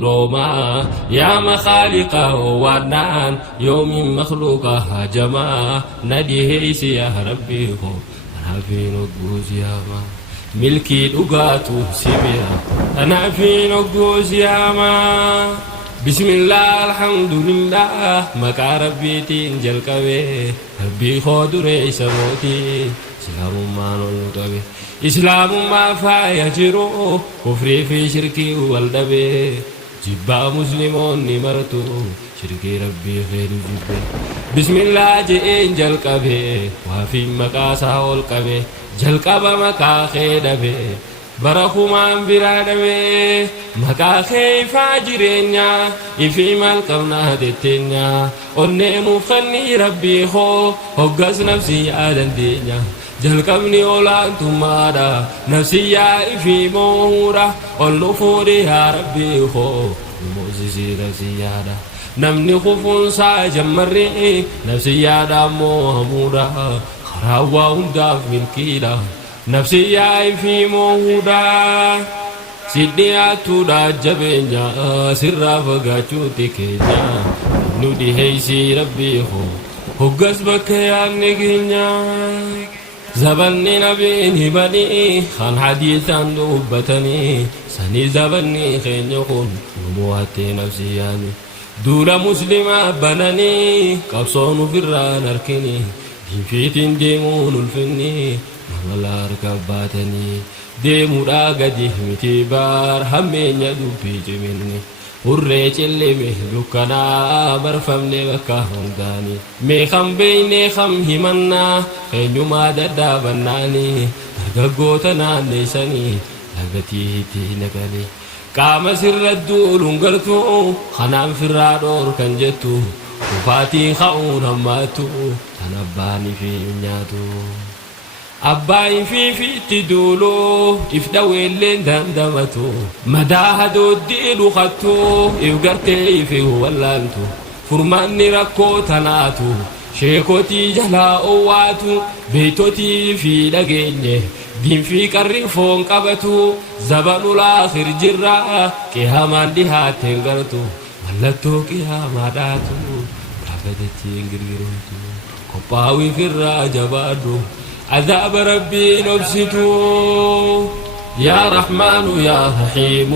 نروما يا مخالقه وانان يوم مخلوقه هجما نديه يا ربي هو أنا في نقوز ياما ملكي لقاتو سبيا أنا في نقوز ياما بسم الله الحمد لله مكا ربي تنجل كبه ربي خودري سموتي إسلام ما نلقبه إسلام ما فايجرو كفري في شركي والدبي جبا مسلمون نمرتو شركي ربي خير جبه بسم الله جئين جل كبه وفي مكا ساول كبه جل كبه مكا خير به برخومان برادبه مكا خيفا جرينيا إفي مالكونا دتينيا ونمو خني ربي خو هقس نفسي آدن دينيا جل كبني أولان تمادا نفسي يا إفي مورا والنفوري يا ربي خو موزيزي نفسي يادا نمني خفون سا جمري نفسي يادا موهمودا خراوا هندا في الكيدا نفسي يا في مودا سيدياتو دا جبينيا سرا فغاچو تكينيا نودي هيسي ربي هو هقس بكيا نغينيا زبني نبيني بني خان حديثا دوبتني سني زبني خين يخون نمواتي نفسياني دولا مسلمة بناني قبصون فران أركني دين فيتين ديمون الفني مغلا ركباتني ديمو راقدي متبار همين يدوبي جميني ورّيت اللي مهلوكنا برفمني بكا هنداني ميخم بيني خم همنا خينو ما دادا بناني أرقاقوتنا نيساني لغتيتي نقالي قام سر الدول انقرتو خنام فرادور كنجتو وفاتي خاون هماتو تنباني في نياتو أباي في تدولو إفدوي اللي دندمتو مداهدو الديلو خطو إفقرتي في ولانتو فرماني ركو تناتو شيكوتي جلا أواتو بيتوتي في لقيني دين في كرفون قبتو زبن الآخر جرا كيهامان ديها تنقرتو ملتو كيهاما داتو رابدتي انقرقروتو قباوي في الراجبادو عذاب ربي نبسطو يا رحمن يا رحيم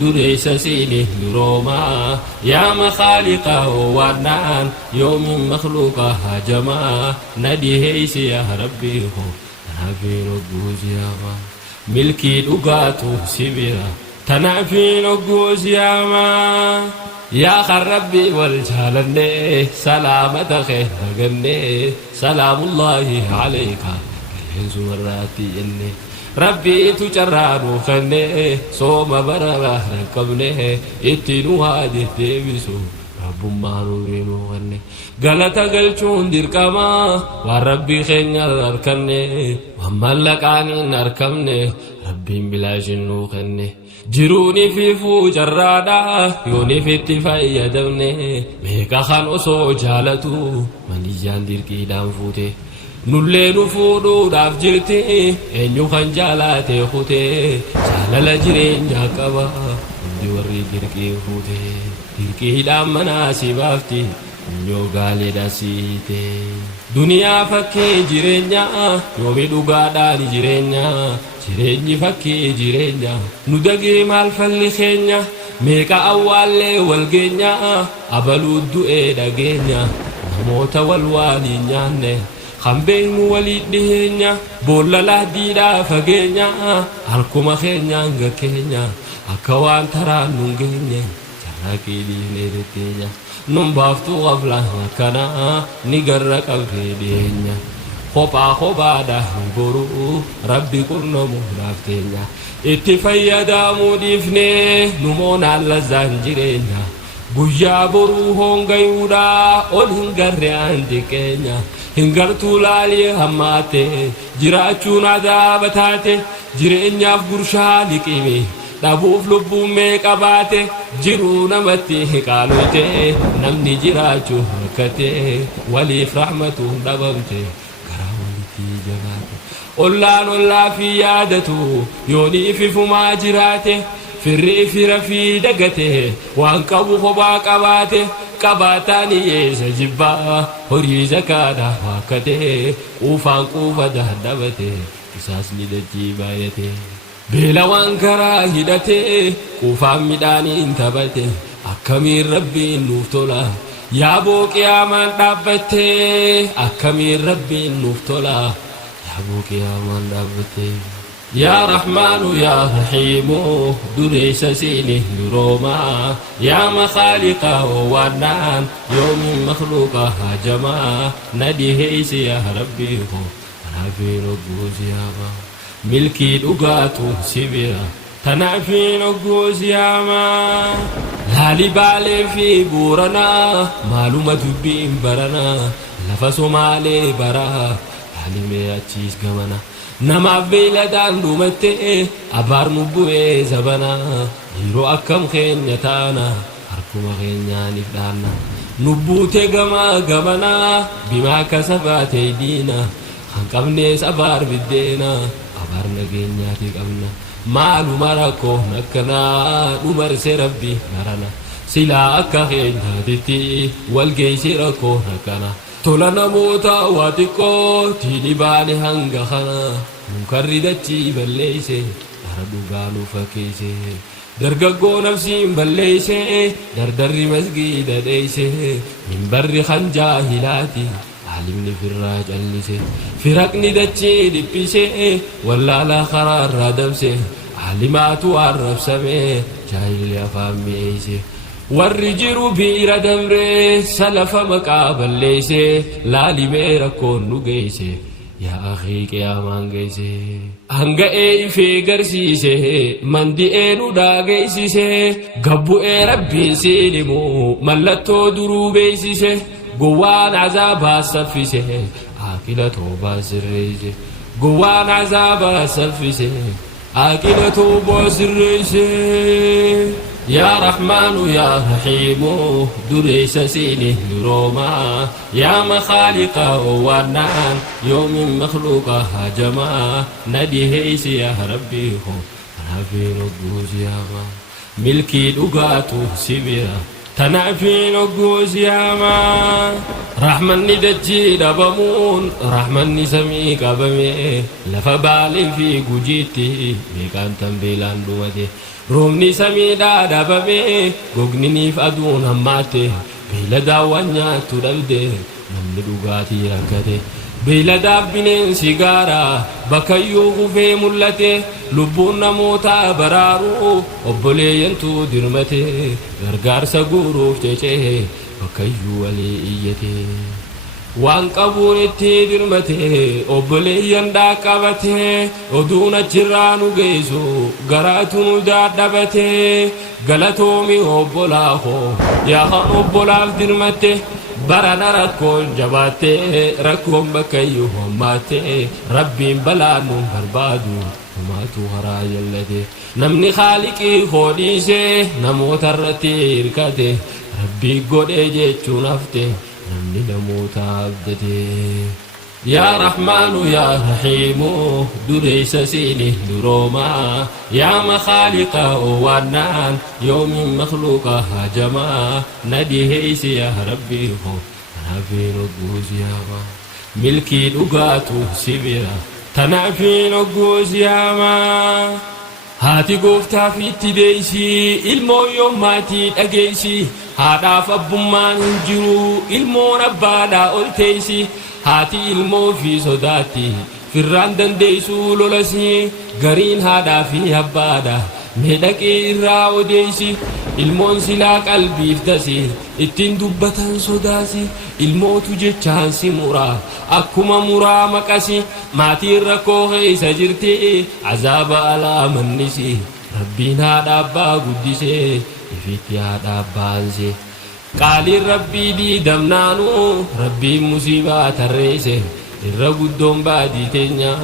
دريس سينه نروما يا مخالقه وانان يوم مخلوقه هجما نديه يا ربي هو تنافي نقوز ياما ملكي لقاتو سبيرا تنافي نقوز ياما يا خربي والجالني سلامة خير غني سلام الله عليك الهنز مراتي إني ربي تجرانو خني صوم برا ركبني اتنو هادي تيبسو رب ما نورينو غني غلطة غلچون دركما وربي خينيا أركني وملكاني نركمني ربي بلا جنو خني جروني في فوجرادا يوني في اتفايا دوني ميكا خان أسو جالتو مني جاندير كي دام فوتي نولي نفودو داف جرتي انيو خان جالاتي خوتي جالالا جرين جاكبا اندي وري ديركي فوتي ديركي دام مناسي بافتي انيو غالي داسيتي دنيا فكي جيرينيا يومي دوغا داني جيرينيا جيريني فكي جيرينيا ندقي مال فالي خينيا ميكا أولي والجينيا أبلو الدؤي دقينيا نموت والوالي نياني خمبين وليد دهينيا بولا لهديدا فقينيا هركما خينيا نغكينيا أكوان تران نغينيا جراكي دي نيرتينيا نمبافتو غفلا كنا نقرق الفيدينيا خوبا دا نقرو ربي كرنا مهلافتينيا اتفايا دامو ديفني نمونا اللزانجرينيا بويا برو هونغيودا اول هنغري عندي كينيا هنغرتو لالي هماتي جراچون عذابتاتي جرينيا فقرشا لكيمي دابوف لبو ميقاباتي جرو نمتي قالوتي نمني جراچو هكتي ولي فرحمتو دبمتي كراولتي جباتي أولان الله في يادتو يوني في فما جراتي firri fi dagate waan qabu kophaa qabaate qabaataani yeessa jibbaa horii zakaadha wakkate quufaan quufa dadhabate isaasni dachii baay'ate beela waan karaa hidhate quufaan midhaaniin taphate akkamiin rabbiin nuuf tola yaaboo qiyaamaan dhaabbatte akkamiin rabbiin nuuf tola yaaboo qiyaamaan dhaabbatte يا رحمن يا رحيم دريس سيني دروما يا مخالق ونان يوم مخلوق هجما نديه يا ربي تنافي نقوز ياما ملكي لقاتو سبيرا تنافي نقوز ياما لالي بالي في بورنا معلومة بين برنا لفسو مالي برا لالي مياتيس قمنا نما بيلدان دومته أبار مبوي زبنا يرو أكم خين يتانا هركم خين يعني فلانا نبوته غما بما كسبات يدينا خنقبني سبار بدينا أبار نغين ياتي قبنا مالو مركو نكنا نمر ربي مرنا سلا أكا خين هاتتي والجيش ركو نكنا تولنا موتا واتكو تيني بالي هنگا خنا منكر دچي بليسي أردو قالوا فكيسي درققو نفسي بليسي دردر مسجد ديسي من بر خنجا هلاتي علمني في الراج الليسي فرقني دچي دبيسي ولا لا خرار ردمسي علمات وعرب سمي جاهل يا فامي ايسي والرجل بير دمري سلف مقابل ليسي لا لمير كون نجيسي يا أخي يا مانجيسي هنگا اي في غرسيسي من دي اينو داغيسيسي قبو اي ربي سيلمو ملتو درو بيسيسي قوان عذابها سفيسي عاقلتو باسريسي قوان عذابها سفيسي عاقلتو باسريسي يا رحمن يا رحيم دريس سيني دروما يا مخالق ونان يوم مخلوق هجما نديه يا ربي تنافي نقوز ياما ملكي لقاتو سبيرا تنافي نقوز ياما رحمن ندجي دبمون رحمن سمي قبمي لفبالي في قجيتي ميكان تنبيلان دوتي رومني سميدا دبمي غوغنينيف ادون هماتي بيلدا وانيا تدلدي نمني دوغاتي ركتي بيلدا بنين سيغارا بكيو غفي ملتي لبون موتا برارو وبلي ينتو درمتي غرغار سغورو تشي بكيو ولي ايتي وان قبونتي درمته اوبليان دا قبته ودون جرانو گيسو غراتو دادبته غلطومي اوبلاخو يا اوبلاف درمته برنا ركون جباته ركوم بكيو هماته ربي بلانو بربادو هماتو هراي الذي نمني خالقي خوديسه نموت الرتي ركته ربي غودي جيچو نفته نمني نموت عبدتي يا رحمن يا رحيم دريس سيني دروما يا مخالق ونان يوم مخلوق هجما نديه يا ربي تنافي نقوز ياما ملكي لقاتو سبيرا تنافي نقوز ياما هاتي قوفتا في تديسي المو يوماتي أجيسي هاداف أبومان هنجرو المو ربادا أولتيسي هاتي المو في صداتي في الراندن ديسو لولسي غرين هادافي هبادا ميدكي الراو ديسي المون سلا قلبي فتسي اتين دبتان صداسي الموت جتشان سمورا أكما مرا مكسي ماتي ركو غيس جرتي عذاب على منسي ربنا دابا قدسي إفتيا دابانسي قال ربي دي دمنانو ربي مصيبات الرئيسي الرقودون بادي تنيا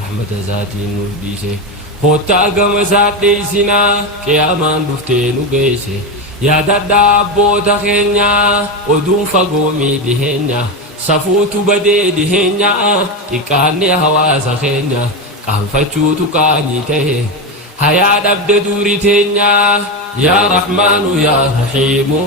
رحمة ذاتي نرديسي خوتا قم ساتي سنا قيامان دفتينو قيسي يا دادا بوتا خينيا ودون فقومي دهنيا سفوتو بدي دهنيا إكاني هواس خينيا قام فتشوتو كاني تهي hayaa dhabde duuri teenya yaa rahmaanu yaa rahiimu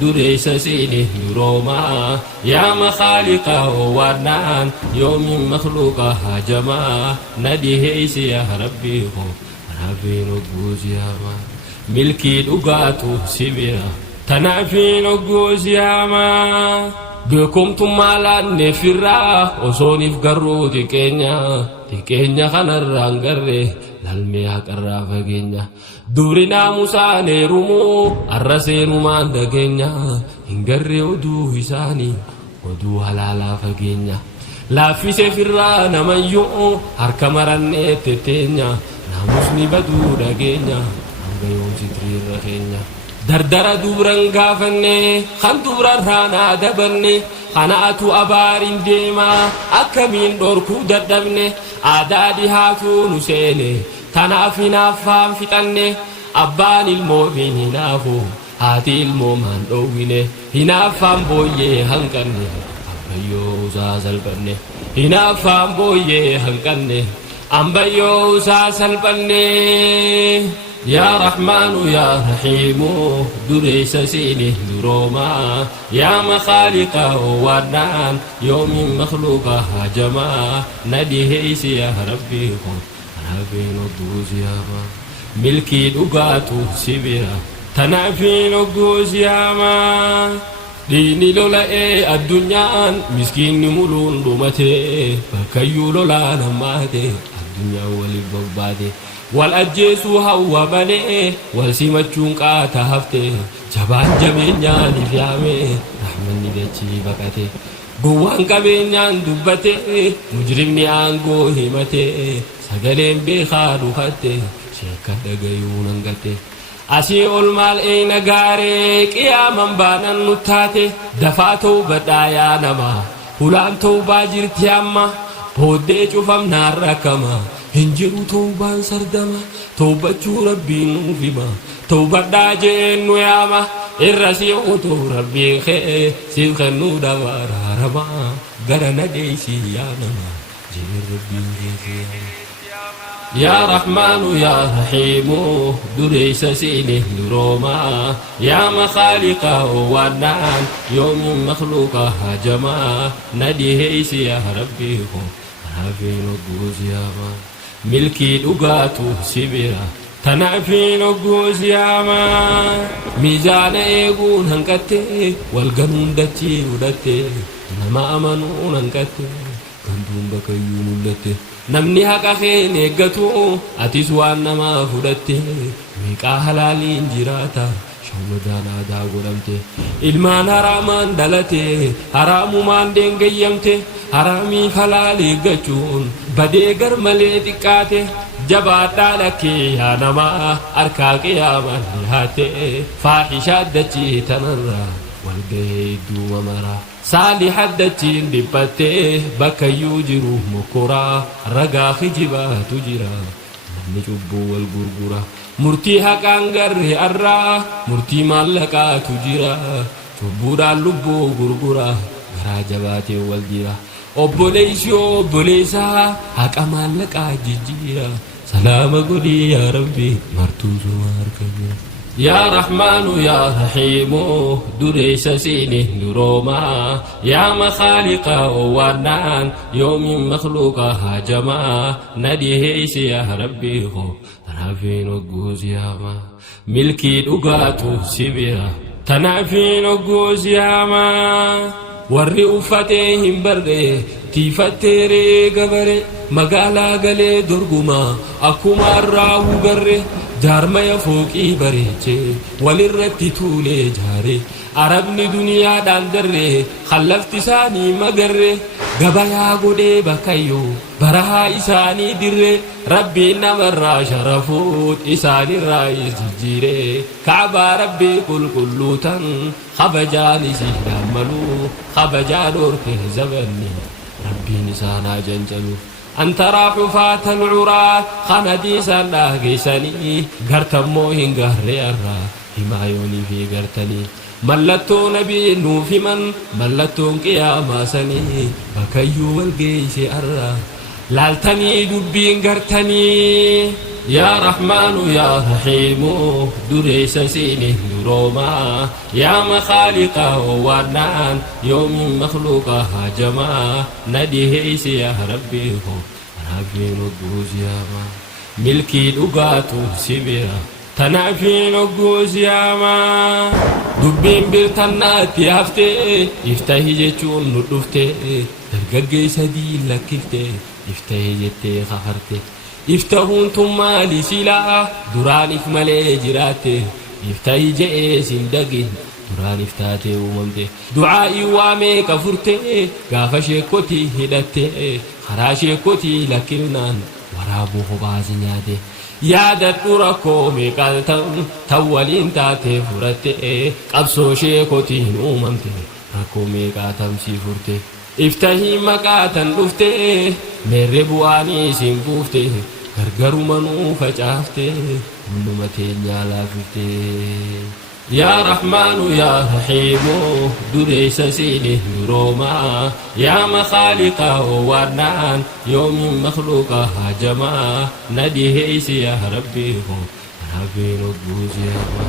dureessa siini duroomaa yaa makhaaliqa waannaan yoomin makhluuqa hajamaa nadhiheeysi yaa rabbii ko tanaafiin ogguusiyaamaa milkii dhugaatu sibira tanaafiin ogguusiyaamaa beekumtummaa laanne firraa osooniif garruu xiqqeenya kanarraan garre lalmee haqarraa fageenya duuri naamusaan eerumuu arra seenumaan dhageenya hin garre oduu isaanii oduu halaalaa fageenya laaffise firraa namayyuu harka marannee tetteenya naamusni baduu dhageenya hanga yoomsi tiriirra keenya dardara duuran gaafanne kan duurarraa naa dabarne kanaatu abaariin deemaa akkamiin dhorkuu dadhabne aadaa dhihaatuu nu seene tanaaf hinaaffaan fixanne abbaan ilmoofiin hinaafu haati ilmoomaan dhoowwine hinaaffaan booyyee hanqanne ambayyoo usaa salphanne hinaaffaan booyyee hanqanne ambayyoo usaa salphanne yaa rahmaanu yaa rahiimu dureessa siini duroomaa yaa makhaaliqa waannaan yoomin makhluuqa hajamaa nadhiheeysi yaa rabbii ko tanaafiin ogguusiyaamaa milkii dhugaatu sibira tanaafiin ogguusiyaamaa diini lola'ee addunyaan miskiinni muluun dhumatee bakkayyuu lolaan hammaate addunyaa waliin bobbaate wal ajjeesuu hawwa malee wal simachuun qaata hafte jabaan jabeenyaaniif yaame rahmanni dachii baqate gowwaan qabeenyaan dubbate mujrimni aangoo himate sagaleen beekaa dhufatte sheekka dhagayuu nangatte asii ol maal eeyna gaaree qiyaaman baanan nuttaate dafaa ta'uu badhaayaa namaa hulaan ta'uu baajirti amma booddee cufamnaan rakkama hinjiru tawbaan sardama tawbachuu rabbiin nuuf hima tawbadhaa jeennu yaama irra si'uutu rabbiin kee siif kennuu dabaaraarama gara nadeeysii yaanama jeen rabbiin kee yaa rahmaanu yaa rahiimu dureessa siini duroomaa yaa makhaaliqa waannaan yoomin makhluuqa hajamaa nadhiheeysi yaa rabbii ko tanaafiin ogguusiyaamaa milkii dhugaatu sibira tanaafiin ogguusiyaamaa miizaana eeguun hanqatte walganuun dachii fudhatte nama amanuun hanqatte ganduun bakayyuu mul'atte namni haqa keen eeggatu atis waan namaa fudhatte meeqaa halaaliin jiraata shawwadaan aadaa godhamte ilmaan haraamaan dhalate haraamumaan deengayyamte haraamii halaalii eeggachuun badee gar malee xiqqaate jabaadhaa lakkee yaa namaa harkaa qiyaamaan dhihaatte faahishaa dachii tanarraa walgahee idduma maraa saalihaa dachiin dhiphattee bakkayyuu jiru mokoraa ragaa hijibaatu jira namni cubbuu wal gurgura murtii haqaan garre arraa murtii maallaqaatu jira cubbuudhaan lubbuu gurgura garaa jabaatee wal jira obboleessi obboleessaa haqa maallaqaa jijjiira salaama godhii yaa rabbi martuu suma harkanya yaa rahmaanu yaa rahiimu dureessa siini duroomaa yaa makhaaliqa waannaan yoomin makhluuqa hajamaa nadhiheeysi yaa rabbii ko tanaafiin ogguusiyaamaa milkii dhugaatu sibira tanaafiin ogguusiyaamaa warri uffatee hin barre tiifattee reega bare magaalaa galee dorgumaa akkuma arraawuu garre jaarmaya fooqii bareeche walirratti tuulee jaare arabni duniyaadhaan darre khallafti isaanii magarre gabayaa godhee bakkayyoo barahaa isaanii dirre rabbiin namarraa sharafuut isaanirraa jijjiire kaabaa rabbii qulqulluutan kabajaan isii dhaammaluu kabajaa dhoorkee zabanni rabbiin isaanaa janjalu أنت راففات العراة خندي سنة جيساني قرتمو هنقهري أرى himaayoni fi gartanii mallattoo nabii nuuf himan mallattoon qiyaamaa sanii bakayyuu walgeeyse arra laaltanii dubbiin gartanii يا رحمن يا رحيم دريس سينه دروما يا مخالق وورنان يوم مخلوقها جما نديه يا ربي ربي نقوز يا ما ملكي لقاتو سبيرا تنافي نقوز يا ما دبين بالتنات يافتي يفتهي جتون ندفتي درقاقي سديل لكفتي يفتهي جتي خخرتي يفتهون ثم لسلا درانك ملي جراتي يفتهي جئي سندقين دران افتاتي وممتي دعائي وامي كفرتي قاف شيكوتي هدتي خرا شيكوتي لكنان ورابو خباز نادي يادت نوركو ميقالتن تولين تاتي فرتي قبسو شيكوتي نوممتي ركو ميقاتم سيفرتي افتهي مقاتن رفتي ميري بواني سنبوفتي غرغرو منو فجافتي نمتي نيالا فتي يا رحمن يا رحيم دريس سينه دروما يا مخالق وورنان يوم مخلوقها جما نديه يا ربي ربي نقوز يا ما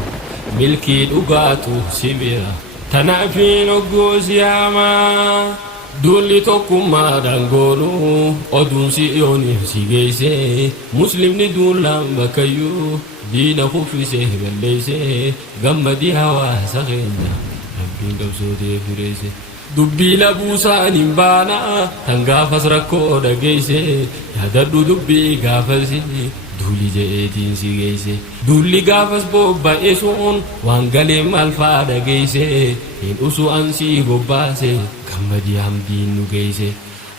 ملكي لقاتو سبيرا تنافي نقوز يا ما دولي توكما دانغولو أدون سيوني سيجيسي مسلم ندون لامبكيو دين خفيسه بليسه غمدي هوا سخينا ربي قبسوتي فريسه دبي لبوسان بانا تنغافس ركو دقيسه ياددو دبي غافسي دولي جئتين سيجيسه دولي غافس بوبا إسون وانغالي مالفا دقيسه إن أسو أنسي بوباسه غمدي همدين نقيسه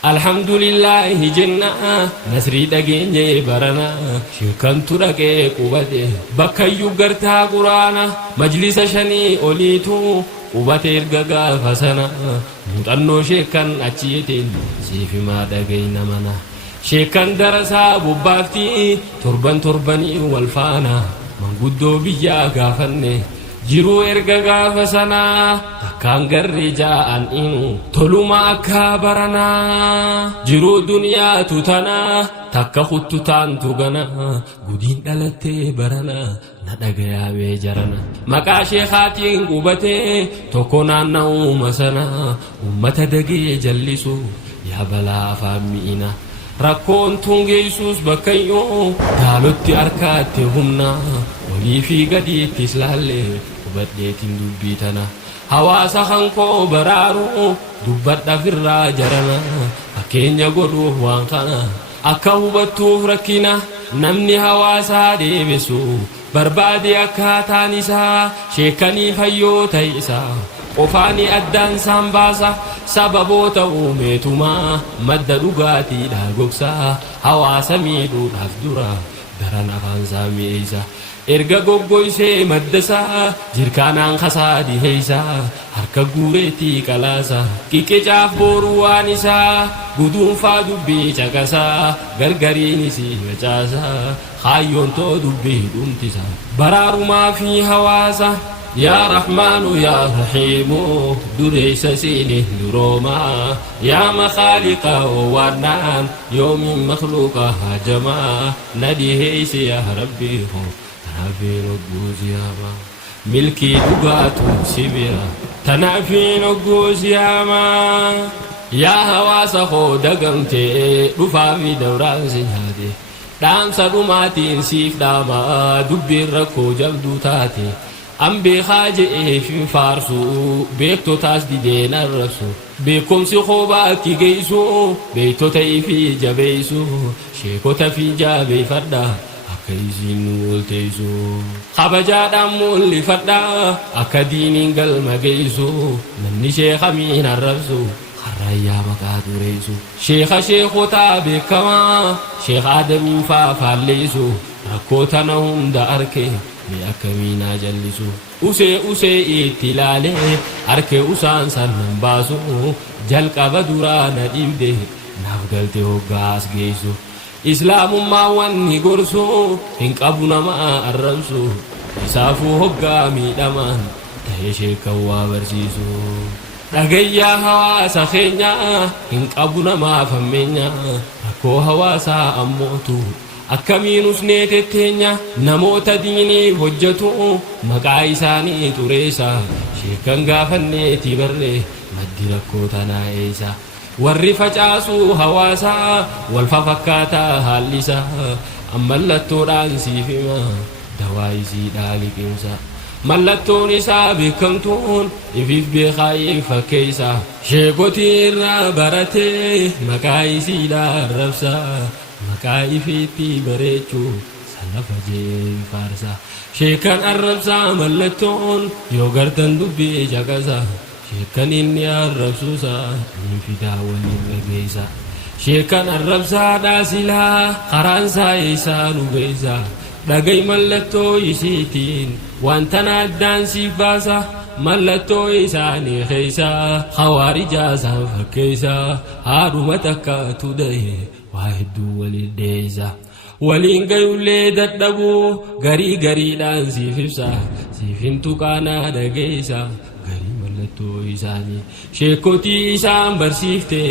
الحمد لله جنة نسري دقيني برنا شكن تركي قوته بكيو غرتا قرانا مجلس شني أوليتو قوته إرقاقا فسنا مطنو شكن أچيتين سيفي ما دقينا منا شكن درسا ببافتي تربني والفانا من قدو بيا غافني jiru erga gaafa sanaa takkaan garri ja'an inu toluma akka baranaa jiru duniyaatu tanaa takka huttutaan tuganaa gudiin dhalattee baranaa na dhagayaawee jarana maqaa sheekaatiin qubatee tokko naanna'uuma sanaa ummata dagee jallisu yaa balaa afaan mi'ina rakkoon tungeessuus bakkayyoo daalotti harkaatti humnaa olii fi gadiitti islaallee بديتين دبيتنا حواسا خنكو برارو دبت فرا جرنا أكين يقولوا وانقنا أكاو بطوف ركنا نمني حواسا ديبسو بربادي أكاتا نسا شيكني فيو تيسا قفاني أدان سامباسا سببو تأوميتما مد لغاتي لاغوكسا حواسا ميدو نفدرا دران أفانسا ميسا erga goggoysee maddasaa jirkaanaan kasaadi heeysaa harka guureetii qalaasaa qiqicaaf booruu waan isaa guduunfaa dubbii caqasaa gargariinisi macaasaa kaayyoon too dubbii dhumtisaa baraarumaa fi hawaasa يا رحمن يا رحيم دريس سينه دروما يا مخالق وورنان يوم مخلوقها جما نديه يا ربي تنافي نقوز يا ما ملكي لقاتو سبيرا تنافي نقوز يا ما يا هواس خود قمتي رفا في دوران سنهادي دام سلوماتين سيف داما دبي ركو جلدو تاتي أمبي خاجئ في فارسو بيكتو تاس دي دين الرسو بيكم سخوباتي جيسو بيتو تيفي جبيسو شيكو تفي جابي فردا أكيزين والتيسو خبجا دامون لفردا أكدينين قلما جيسو مني شيخ مين الرسو خرايا مقادو ريسو شيخو تابي كما شيخ آدم فافاليسو ركوتنهم دا أركي بأكمينا جلسو أسي اتلالي أركي أسان سنن باسو جلق بدرانا ديبده نفقلت هقاس جيسو إسلام ما واني قرسو هنك أبونا ما أرمسو إسافو هقامي دمان تهيشيك وابرسيسو رقيا هواسا خينيا هنك أبونا ما فمينيا ركو هواسا أموتو akkamiin usnee tetteenya namoota diinii hojjetu maqaa isaanii xureessa sheekan gaafanneeti barree maddi rakkoo tanaa eessa warri facaasuu hawaasaa wal fafakkaataa haallisa ammallattoodhaan siif hima dawaa isiidhaa liqimsa mallattoon isaa beekamtuun ifiif beekaa'ee fakkeessa sheekotii irraa baratee maqaa isiidhaa arrabsa maqaa ifiitti bareechuu salafa jee faarsa sheekan arrabsaa mallattoon yoo gartan dubbii caqasa sheekan inni arrabsuusa niin fidaa waliin dhageessa sheekan arrabsaadhaa silaa qaraansaa isaa nu beessa dhagay mallattoo isiitiin wantana addaan siif baasa mallattoo isaanii keessa khawaarijaasan fakkeessa haadhuma takkaatu dahe waa hedduu waliin deessa waliin gayullee dadhabuu garii gariidhaan siif ibsa siif hin tuqaanaa dhageessa garii mallattoo isaanii sheekotii isaan barsiifte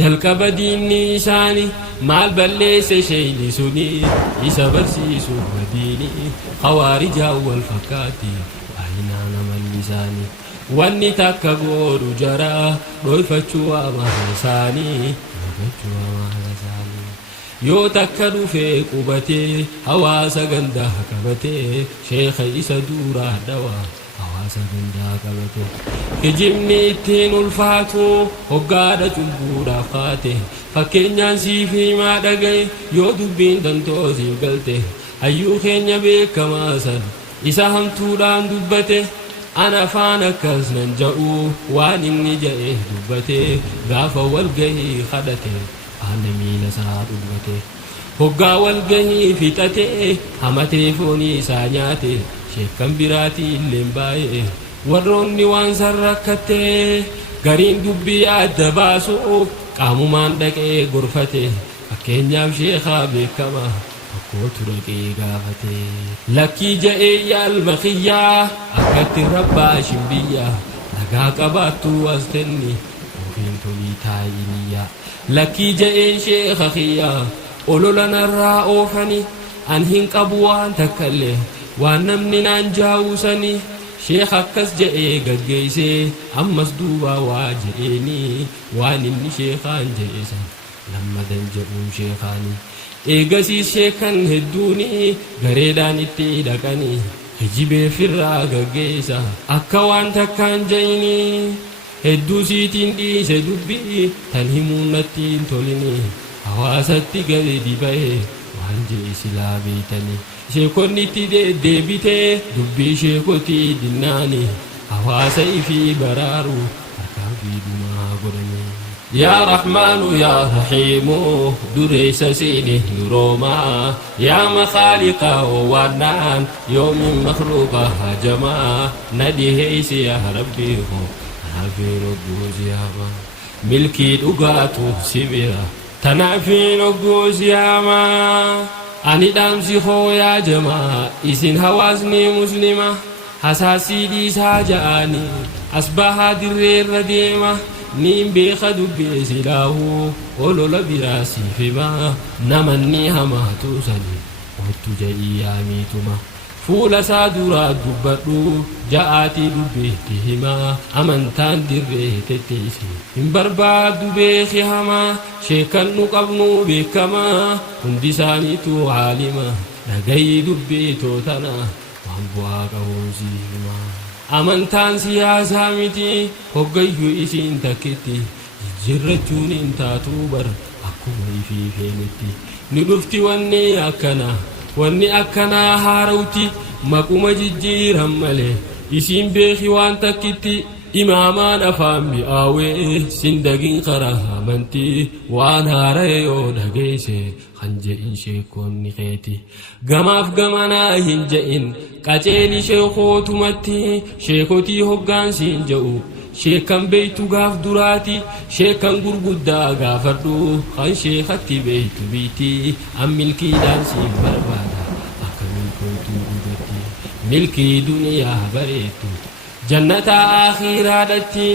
jalqaba diinni isaanii maal balleesse sheeyni suni isa barsiisu madiini khawaarijaa wal fakkaati baay'inaan amalli isaanii wanni takka godhu jara dhoyfachuu amaala isaanii dhoyfachuu amaala isaanii yoo takka dhufee qubatee hawaasa gandaa qabatee sheekha isa duuraa dhawaa hawaasa gandaa qabate kijibni ittiin ulfaatu hoggaadha cubbuudhaaf kaate fakkeenyaan siif himaa dhagaye yoo dubbiin dantoo siif galte hayyuu keenya beekamaa san isa hamtuudhaan dubbate ana afaan akkas nan ja'u waan inni ja'e dubbate gaafa walgahii kadhate aana miila isaa dubbate hoggaa walgahii fixate hamatee foonii isaa nyaate sheekan biraatii illeen baay'ee warroonni waan san rakkatte gariin dubbii adda baasuuf qaamumaan dhaqee gorfate fakkeenyaaf sheekaa beekamaa tokkotu dhaqee gaafate lakkii ja'ee yaalma kiyyaa akkatti rabbaa shimbiyyaa nagaa qabaattuu as tenni ofiin tolii taa'iniyyaa lakkii ja'een sheeka kiyyaa olola narraa oofani an hin qabu waan takkallee waan namni naan jaawusani sheekh akkas ja'ee gaggeessee ammas duuba waa jedheeni waan inni sheekaan jedhesan lammadan jedhuun sheekaani eegasiis sheekan hedduuni gareedhaan itti dhaqanii hijibee firraa gaggeessa akka waan takkaan ja'ini hedduu siitiin dhiise dubbii tan himuun natti hin tolini hawaasatti gadi diba'e waan jee silaa beeytanii sheekonni itti deebitee dubbii sheekotii dinnaani hawaasa ifii baraaru harkaa fi dhumaa godhanii yaa rahmaanu yaa rahiimu dureessa siini duroomaa yaa makhaaliqa waannaan yoomin makhluuqa hajamaa nadhiheeysi yaa rabbiihu anaafiin ogguu siyaama milkii dhugaatu sibira tanaafiin ogguu siyaamaa ani dhaamsi hooyaa jamaa isin hawaasni muslima hasaasii dhiisaa ja'anii asbahaa dirreerra deema niin beeka dubbee silaahu olola biraa siif himaa namanni hamaatu sani ottu jedhii yaamiituma fuula isaa duraa dubbadhu ja'aatii dubbeetti himaa amantaan dirree tetteessi hin barbaaddu beeki hamaa sheekan nu qabnu beekamaa hundi isaaniitu aalima dhagayii dubbii tootana waan bu'aa qabuun siif himaa amantaan siyaasaa miti hoggayyuu isiin takkitti jijjiirrachuun hin taatuu bar akkuma ifii feenetti ni dhufti wanni akkanaa haarawti maquma jijjiiran malee isiin beeki waan takkitti imaamaan afaan mi'aawee sindagin karaa amantii waan haara'e yoo dhageesse kan je'in sheekonni keeti gamaaf gamanaa hin je'in qaceeli sheekootumatti sheekotii hoggaansiin je'u sheekan beeytu gaaf duraati sheekan gurguddaa gaafadhu kan sheekatti beeytu biiti an milkiidhaan siin barbaada akka milkootuu gudatti milkii duniyaa bareetu jannata akhiraadhatti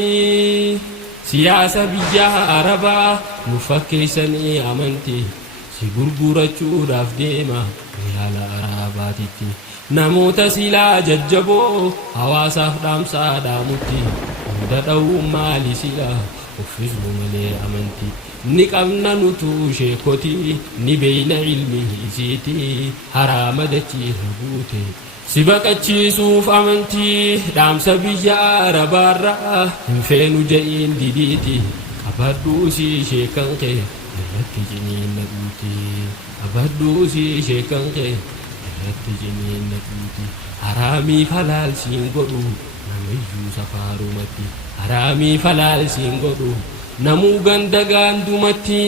siyaasa biyya arabaa nu fakkeessanii amantii si gurgurachuudhaaf deema yaala araabaatitti namoota silaa jajjaboo hawaasaaf dhaamsaa dhaamutti hunda dha'uu maali silaa uffisnu malee amantii ni qabna nutu sheekotii ni beeyna ilmi isiitii haraama dachiirra buute si baqachiisuuf amantii dhaamsa biyya arabaarraa hin feenu ja'iin didiiti qabadhuu si sheekan kee irratti jiniinna dhuuti qabadhuu si sheekan kee irratti jiniinna dhuuti haraamii falaalsiin godhu namayyuu safaarumatti haraamii falaalsiin godhu namuu ganda gaandumatti